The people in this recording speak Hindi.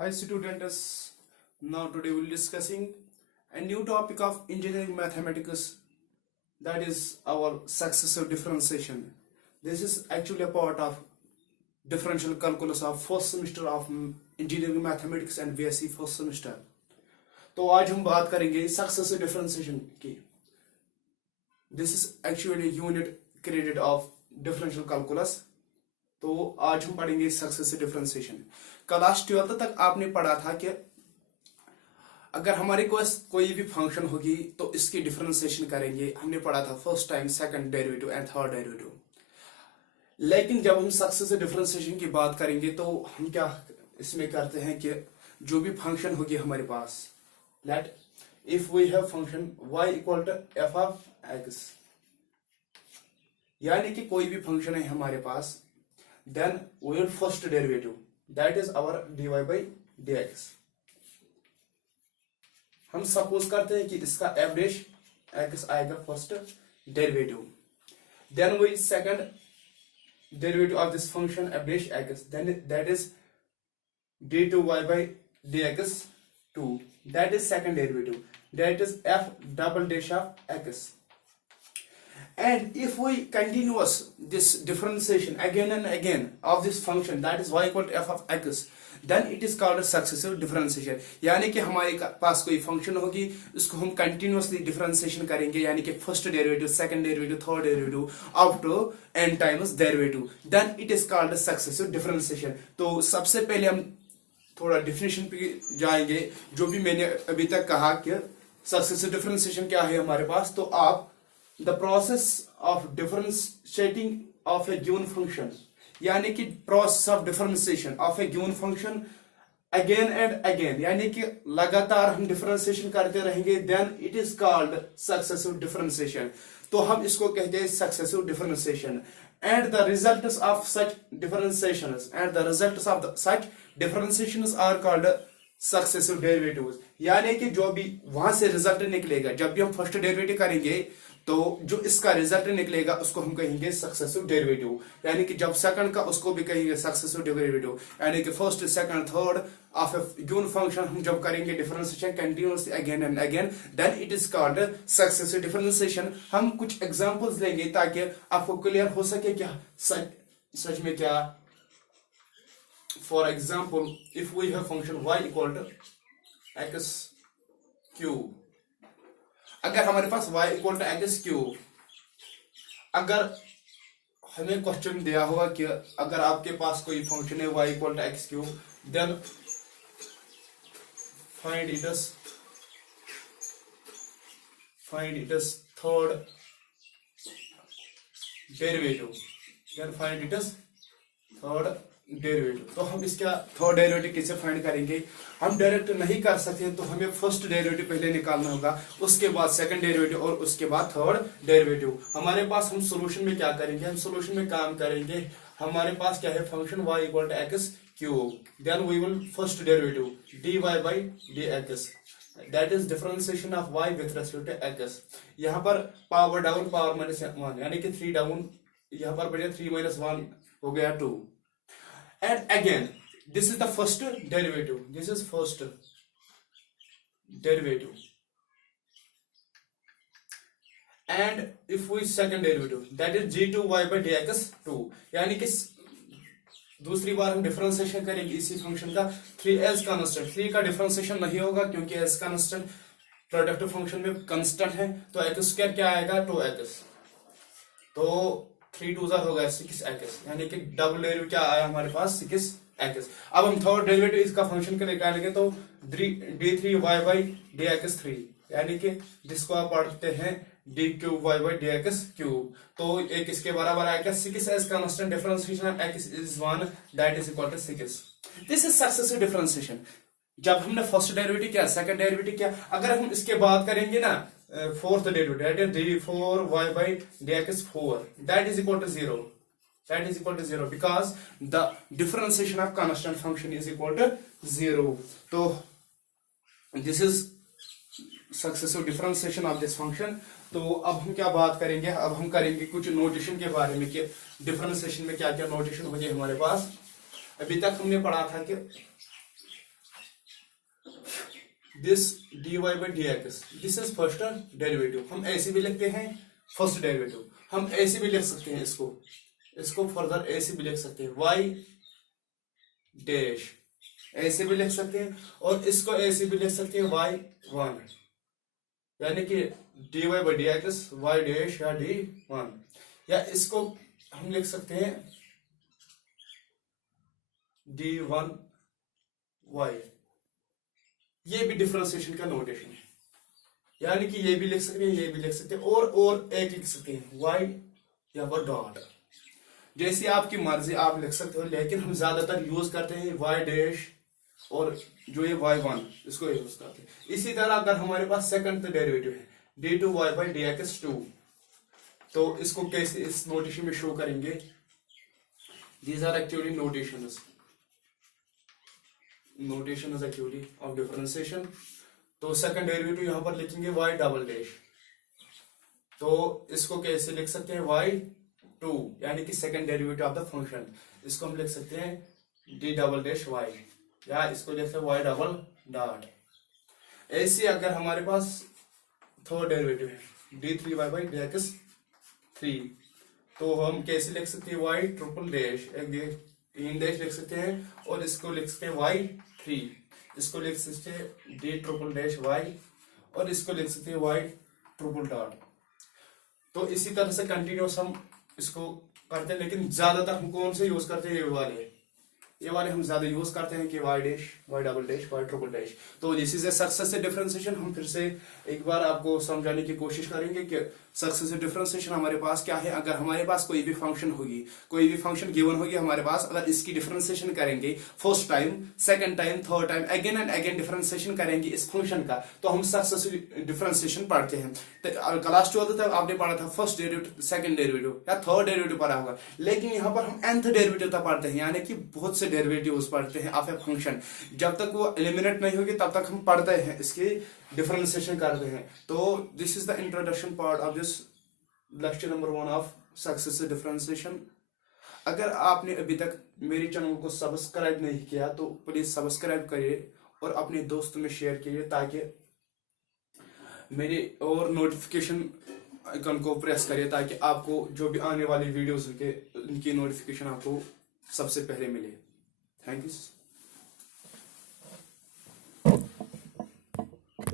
Hi students, now today we'll discussing a new topic of engineering mathematics, that is our successive differentiation. This is actually a part of differential calculus of first semester of engineering mathematics and BSc first semester. तो आज हम बात करेंगे सक्सेसिव डिफरेंशिएशन की. This is actually unit credit of differential calculus. तो आज हम पढ़ेंगे सक्सेसिव डिफरेंशिएशन. क्लास 12 तक आपने पढ़ा था कि अगर हमारे पास कोई भी फंक्शन होगी तो इसकी डिफरेंशिएशन करेंगे. हमने पढ़ा था first time, second derivative and third derivative. लेकिन जब हम सक्सेसिव डिफरेंशिएशन की बात करेंगे तो हम क्या इसमें करते हैं कि जो भी फंक्शन होगी हमारे पास, let if we have function y equal to f of x, यानी कि कोई भी फंक्शन है हमारे पास, then we will first derivative, that is our dy by dx. हम सपोज करते हैं कि इसका f डैश x आएगा first derivative, then we second derivative of this function f dash x, then that is d2y by dx 2, that is second derivative, that is f double dash of x. And if we continuous this differentiation again and again of this function, that is y equal to f of x, then it is called a successive differentiation. यानी कि हमारे पास कोई फंक्शन होगी, उसको हम कंटिन्यूसली डिफरेंशिएशन करेंगे, यानी कि first derivative, second derivative, third derivative up to n times derivative, then it is called a successive differentiation. तो सबसे पहले हम थोड़ा डिफिनेशन पे जाएंगे. जो भी मैंने अभी तक कहा कि सक्सेसिव डिफरेंशिएशन क्या है हमारे पास, तो आप the process of differentiating of a given function, यानी कि process of differentiation of a given function again and again, यानी कि लगातार हम डिफरेंशिएशन करते रहेंगे, then it is called successive differentiation. तो हम इसको कहते हैं successive differentiation. and the results of such differentiations are called successive derivatives. यानी कि जो भी वहां से रिजल्ट निकलेगा, जब भी हम फर्स्ट डेरिवेटिव करेंगे तो जो इसका रिजल्ट निकलेगा उसको हम कहेंगे सक्सेसिव डेरिवेटिव. यानी कि जब सेकंड का उसको भी कहेंगे सक्सेसिव डेरिवेटिव. यानी कि first, second, third of a given function हम जब करेंगे differentiation continuously again and again, then it is called successive differentiation. हम कुछ एग्जांपल्स लेंगे ताकि आपको क्लियर हो सके क्या सच में क्या. For example, if we have function y equal to x cube, अगर हमारे पास y equal to X cube, अगर हमें क्वेश्चन दिया होगा कि अगर आपके पास कोई फंक्शन है y equal to X cube, then find it is third derivative, then find it is third derivative. तो हम इसका थर्ड डेरिवेटिव कैसे फाइंड करेंगे? हम डायरेक्ट नहीं कर सकते, तो हमें फर्स्ट डेरिवेटिव पहले निकालना होगा, उसके बाद सेकंड डेरिवेटिव और उसके बाद थर्ड डेरिवेटिव. हमारे पास हम सॉल्यूशन में क्या करेंगे? हम सॉल्यूशन में काम करेंगे. हमारे पास क्या है? Function y equal to X cube, then we will first derivative dy by dx, that is differentiation of y with respect to x. यहाँ पर पावर डाउन, पावर माइनस 1, यानी कि 3 डाउन, यहाँ पर बढ़िया 3 - 1 हो गया 2. And again, this is the first derivative. This is first derivative. And if we second derivative, that is g2y by dx 2. यानी कि दूसरी बार हम डिफरेंशिएशन करेंगे इसी फंक्शन का. 3 एज कांस्टेंट, 3 का डिफरेंशिएशन नहीं होगा क्योंकि एज कांस्टेंट प्रोडक्टिव फंक्शन में कांस्टेंट है, तो एक्स स्क्वायर क्या आएगा? 2x. तो 3 2 होगा 6x, यानी कि डबल डेरिवेटिव क्या आया हमारे पास? 6x. अब हम थर्ड डेरिवेटिव इसका फंक्शन का निकालेंगे, तो d3y by dx 3, यानी कि जिसको आप पढ़ते हैं d3y by dx क्यूब. तो एक इसके बराबर आएगा 6s constant, differentiation of x is 1, that is equal to 6. This is successive differentiation. जब हमने फर्स्ट डेरिवेटिव किया, सेकंड डेरिवेटिव किया, अगर हम इसके बाद करेंगे ना fourth derivative, that is d4y by dx 4, that is equal to 0. That is equal to 0 because the differentiation of constant function is equal to 0. तो this is successive differentiation of this function. तो अब हम क्या बात करेंगे? अब हम करेंगे कुछ नोटेशन के बारे में कि डिफरेंशिएशन में क्या क्या नोटेशन होंगे हमारे पास. अभी तक हमने पढ़ा था कि this dy by dx, this is first derivative. हम ऐसे भी लिखते हैं फर्स्ट डेरिवेटिव, हम ऐसे भी लिख सकते हैं इसको फर्दर ऐसे भी लिख सकते हैं y डैश, ऐसे भी लिख सकते हैं, और इसको ऐसे भी लिख सकते हैं y1, यानी कि dy by dx y dash या d1, या इसको हम लिख सकते हैं d1 y। ये भी डिफरेंशिएशन का नोटेशन है, यानी कि ये भी लिख सकते हैं, ये भी लिख सकते हैं, और एक लिख सकते हैं y या पर डॉट, जैसी आपकी मर्जी आप लिख सकते हो, लेकिन हम ज्यादातर यूज करते हैं y डैश और जो ये y1 इसको यूज करते हैं। इसी तरह अगर हमारे पास सेकंड डेरिवेटिव है d2y by dx2, तो इसको कैसे इस नोटेशन में शो करेंगे? These are actually notations actually of differentiation. तो सेकंड डेरिवेटिव यहां पर लिखेंगे y डबल डैश, तो इसको कैसे लिख सकते हैं y2, यानी कि second derivative of the function, इसको हम लिख सकते हैं d डबल डैश y, या इसको लिखते हैं y डबल डॉट। ऐसे अगर हमारे पास थर्ड डेरिवेटिव है d3y by dx3, तो हम कैसे लिख सकते हैं y ट्रिपल डैश, एक तीन डैश लिख सकते हैं, और इसको लिख सकते हैं y3, इसको लिख सकते हैं d ट्रिपल डैश y, और इसको लिख सकते हैं y ट्रिपल डॉट। तो इसी तरह से कंटिन्यूस हम इसको करते हैं, लेकिन ज्यादातर हम कौन से यूज करते हैं? ये वाले हम ज्यादा यूज करते हैं कि y dash y double dash y triple dash. तो this is a successive differentiation. हम फिर से एक बार आपको समझाने की कोशिश करेंगे कि सक्सेसिव डिफरेंशिएशन हमारे पास क्या है। अगर हमारे पास कोई भी फंक्शन होगी, कोई भी फंक्शन गिवन होगी हमारे पास, अगर इसकी डिफरेंशिएशन करेंगे first time, second time, third time, again and again differentiation करेंगे इस फंक्शन का, तो हम सक्सेसिव डिफरेंशिएशन पढ़ते हैं। क्लास 12 तक आपने पढ़ा था फर्स्ट डेरिवेटिव, सेकंड डेरिवेटिव या थर्ड डेरिवेटिव पढ़ा होगा, लेकिन यहाँ पर हम nth डेरिवेटिव तक पढ़ते हैं, यानी कि बहुत से डेरिवेटिव्स पढ़ते हैं ऑफ ए फंक्शन। जब तक वो एलिमिनेट नहीं होगी तब तक हम पढ़ते हैं, इसकी डिफरेंशिएशन करते हैं। तो this is the introduction part of this lecture number 1 of successive differentiation. अगर आपने अभी तक मेरे चैनल को सब्सक्राइब नहीं किया तो प्लीज सब्सक्राइब करिए और अपने दोस्तों में शेयर कीजिए, ताकि मेरे और नोटिफिकेशन आइकन को प्रेस करिए, ताकि आपको जो भी आने वाली वीडियोस के उनकी नोटिफिकेशन आपको सबसे पहले मिले। Thank you.